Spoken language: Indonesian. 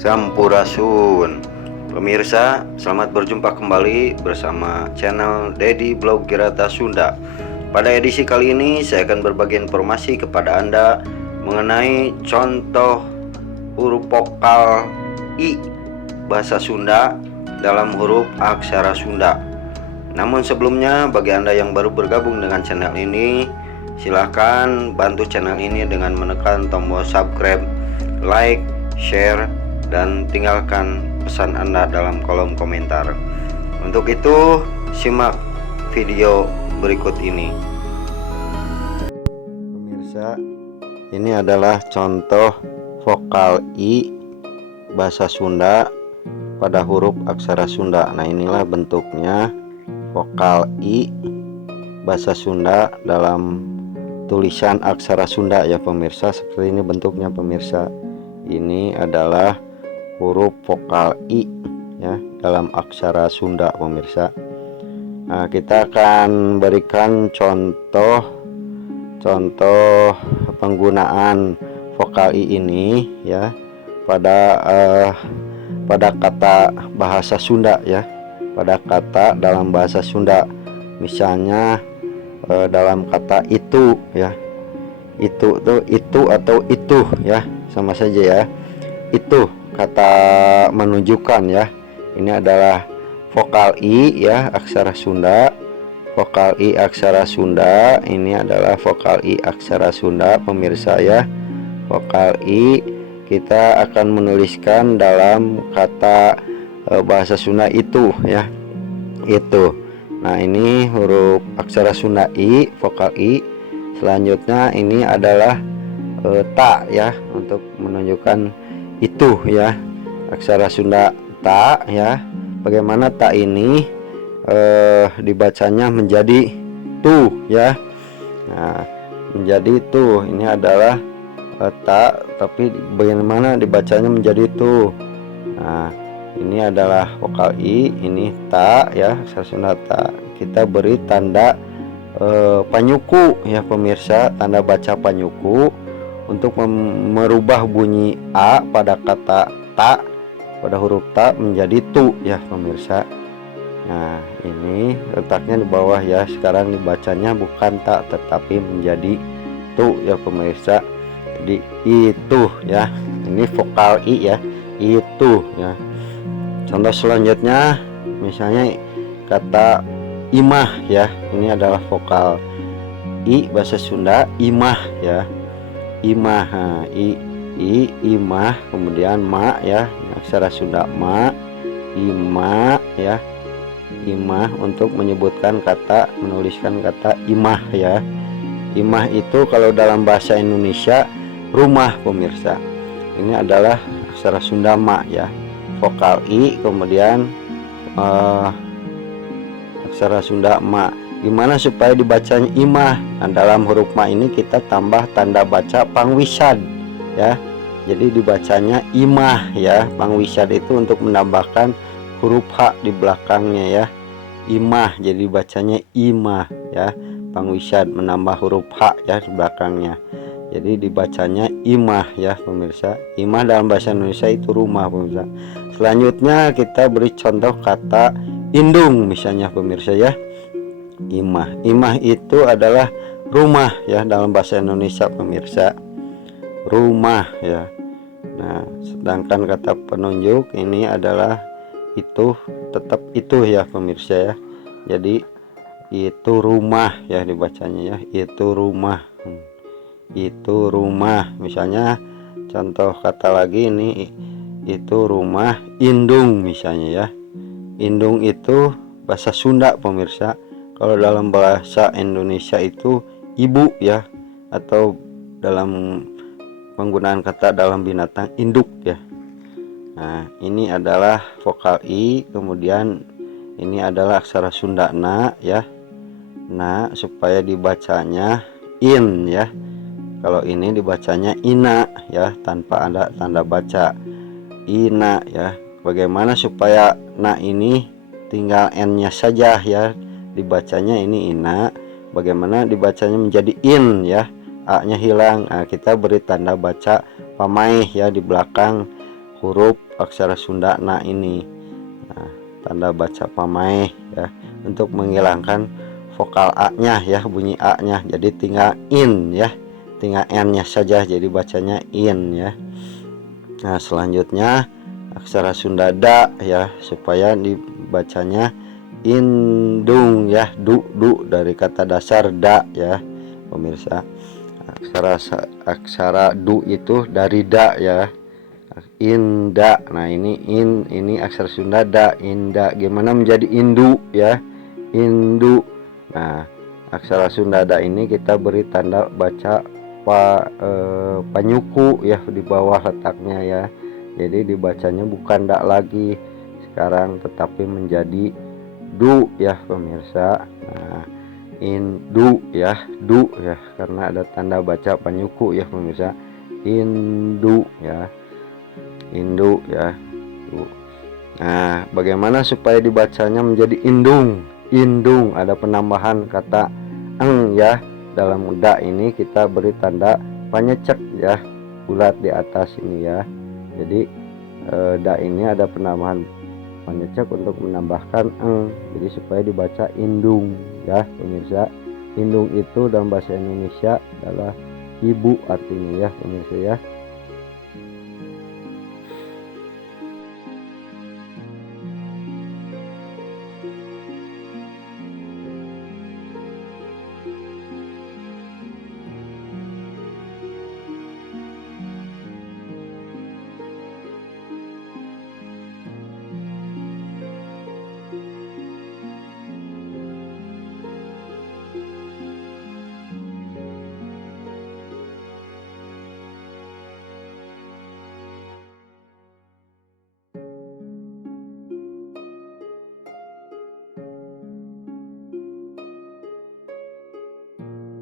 Sampurasun. Pemirsa, selamat berjumpa kembali bersama channel Dedi Blog Girata Sunda. Pada edisi kali ini saya akan berbagi informasi kepada Anda mengenai contoh huruf vokal I bahasa Sunda dalam huruf aksara Sunda. Namun sebelumnya, bagi Anda yang baru bergabung dengan channel ini, silahkan bantu channel ini dengan menekan tombol subscribe, like, share, dan tinggalkan pesan Anda dalam kolom komentar. Untuk itu, simak video berikut ini. Pemirsa, ini adalah contoh vokal I bahasa Sunda pada huruf aksara Sunda. Nah, inilah bentuknya vokal I bahasa Sunda dalam tulisan aksara Sunda ya pemirsa. Seperti ini bentuknya pemirsa. Ini adalah huruf vokal I ya dalam aksara Sunda pemirsa. Nah, kita akan berikan contoh penggunaan vokal I ini ya pada kata bahasa Sunda ya, pada kata dalam bahasa Sunda. Misalnya dalam kata itu ya, itu atau itu ya, sama saja ya. Itu kata menunjukkan ya. Ini adalah vokal I ya aksara Sunda. Vokal I aksara Sunda. Ini adalah vokal I aksara Sunda pemirsa ya. Vokal I kita akan menuliskan dalam kata bahasa Sunda itu ya. Itu. Nah, ini huruf aksara Sunda I, vokal I. Selanjutnya ini adalah ta ya, untuk menunjukkan itu ya, aksara Sunda ta ya. Bagaimana ta ini dibacanya menjadi tu ya. Nah, menjadi tu, ini adalah ta, tapi bagaimana dibacanya menjadi tu. Nah, ini adalah vokal I, ini ta ya, aksara Sunda ta. Kita beri tanda panyuku ya pemirsa, tanda baca panyuku untuk merubah bunyi A pada kata ta, pada huruf ta menjadi tu ya pemirsa. Nah, ini letaknya di bawah ya. Sekarang dibacanya bukan ta tetapi menjadi tu ya pemirsa. Jadi itu ya. Ini vokal I ya, itu ya. Contoh selanjutnya misalnya kata imah ya. Ini adalah vokal I bahasa Sunda, imah ya. Imah, nah, imah, kemudian ma ya, aksara Sunda ma, imah ya. Imah untuk menyebutkan kata, menuliskan kata imah ya. Imah itu kalau dalam bahasa Indonesia rumah pemirsa. Ini adalah aksara Sunda ma ya. Vokal I kemudian aksara Sunda ma. Gimana supaya dibacanya imah? Nah, dalam huruf ma ini kita tambah tanda baca pangwisad ya. Jadi dibacanya imah ya. Pangwisad itu untuk menambahkan huruf H di belakangnya ya. Imah, jadi bacanya imah ya. Pangwisad menambah huruf H ya di belakangnya. Jadi dibacanya imah ya pemirsa. Imah dalam bahasa Indonesia itu rumah pemirsa. Selanjutnya kita beri contoh kata indung misalnya pemirsa ya. Imah itu adalah rumah ya dalam bahasa Indonesia pemirsa. Rumah ya. Nah, sedangkan kata penunjuk ini adalah itu, tetap itu ya pemirsa ya. Jadi itu rumah ya dibacanya ya. Itu rumah. Itu rumah. Misalnya contoh kata lagi ini, itu rumah indung misalnya ya. Indung itu bahasa Sunda pemirsa. Kalau dalam bahasa Indonesia itu ibu ya, atau dalam penggunaan kata dalam binatang induk ya. Nah, ini adalah vokal I, kemudian ini adalah aksara Sunda na ya. Nah, supaya dibacanya in ya. Kalau ini dibacanya ina ya, tanpa ada tanda baca ina ya. Bagaimana supaya na ini tinggal n-nya saja ya, dibacanya ini ina. Bagaimana dibacanya menjadi in ya, a-nya hilang. Nah, kita beri tanda baca pamaih ya di belakang huruf aksara Sunda na ini. Nah, tanda baca pamaeh ya, untuk menghilangkan vokal A-nya ya, bunyi A-nya. Jadi tinggal in ya, tinggal N-nya saja, jadi bacanya in ya. Nah, selanjutnya aksara Sunda da ya, supaya dibacanya indung ya, du dari kata dasar da ya pemirsa. Aksara du itu dari da ya, inda. Nah ini aksara Sunda da, inda. Gimana menjadi indu ya, indu. Nah aksara Sunda da ini kita beri tanda baca panyuku ya, di bawah letaknya ya. Jadi dibacanya bukan da lagi sekarang, tetapi menjadi du ya pemirsa. Nah indu ya, du ya, karena ada tanda baca panyuku ya pemirsa. Indu ya, indu ya, du. Nah bagaimana supaya dibacanya menjadi indung? Indung ada penambahan kata eng ya, dalam da ini kita beri tanda panyecek ya, bulat di atas ini ya. Jadi da ini ada penambahan panyecek untuk menambahkan eng, jadi supaya dibaca indung ya pemirsa. Indung itu dalam bahasa Indonesia adalah ibu artinya ya pemirsa ya.